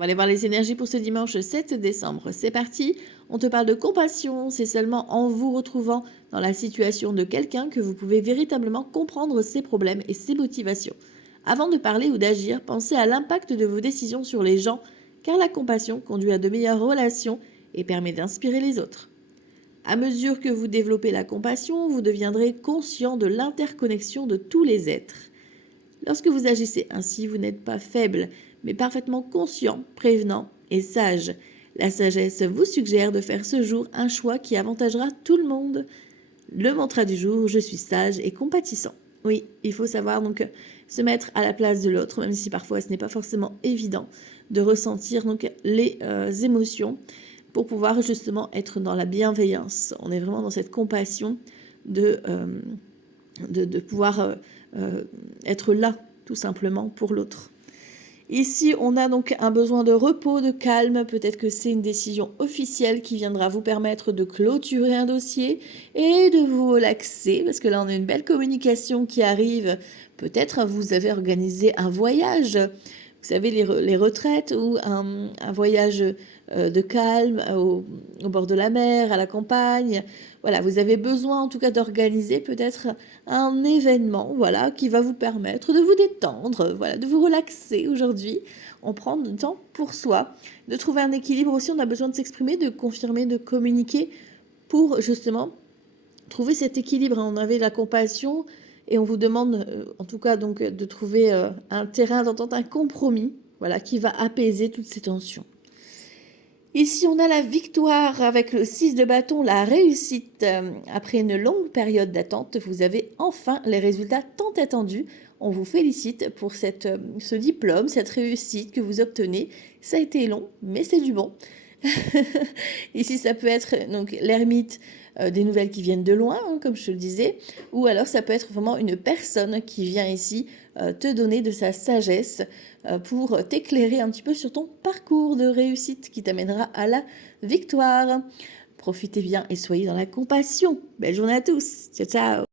va aller voir les énergies pour ce dimanche 7 décembre. C'est parti. On te parle de compassion. C'est seulement en vous retrouvant dans la situation de quelqu'un que vous pouvez véritablement comprendre ses problèmes et ses motivations. Avant de parler ou d'agir, pensez à l'impact de vos décisions sur les gens, car la compassion conduit à de meilleures relations et permet d'inspirer les autres. À mesure que vous développez la compassion, vous deviendrez conscient de l'interconnexion de tous les êtres. Lorsque vous agissez ainsi, vous n'êtes pas faible, mais parfaitement conscient, prévenant et sage. La sagesse vous suggère de faire ce jour un choix qui avantagera tout le monde. Le mantra du jour, je suis sage et compatissant. Oui, il faut savoir donc se mettre à la place de l'autre, même si parfois ce n'est pas forcément évident de ressentir donc les émotions pour pouvoir justement être dans la bienveillance. On est vraiment dans cette compassion de pouvoir être là, tout simplement, pour l'autre. Ici, on a donc un besoin de repos, de calme. Peut-être que c'est une décision officielle qui viendra vous permettre de clôturer un dossier et de vous relaxer, parce que là, on a une belle communication qui arrive. Peut-être vous avez organisé un voyage, vous savez, les retraites ou un voyage de calme au bord de la mer, à la campagne. Voilà, vous avez besoin en tout cas d'organiser peut-être un événement, voilà, qui va vous permettre de vous détendre, voilà, de vous relaxer aujourd'hui. On prend du temps pour soi, de trouver un équilibre aussi. On a besoin de s'exprimer, de confirmer, de communiquer pour justement trouver cet équilibre. On avait la compassion et on vous demande, en tout cas, donc, de trouver un terrain d'entente, un compromis, voilà, qui va apaiser toutes ces tensions. Ici, on a la victoire avec le 6 de bâton, la réussite. Après une longue période d'attente, vous avez enfin les résultats tant attendus. On vous félicite pour ce diplôme, cette réussite que vous obtenez. Ça a été long, mais c'est du bon. Ici, ça peut être donc l'ermite, des nouvelles qui viennent de loin, hein, comme je te le disais, ou alors ça peut être vraiment une personne qui vient ici te donner de sa sagesse pour t'éclairer un petit peu sur ton parcours de réussite qui t'amènera à la victoire. Profitez bien et soyez dans la compassion. Belle journée à tous. Ciao, ciao.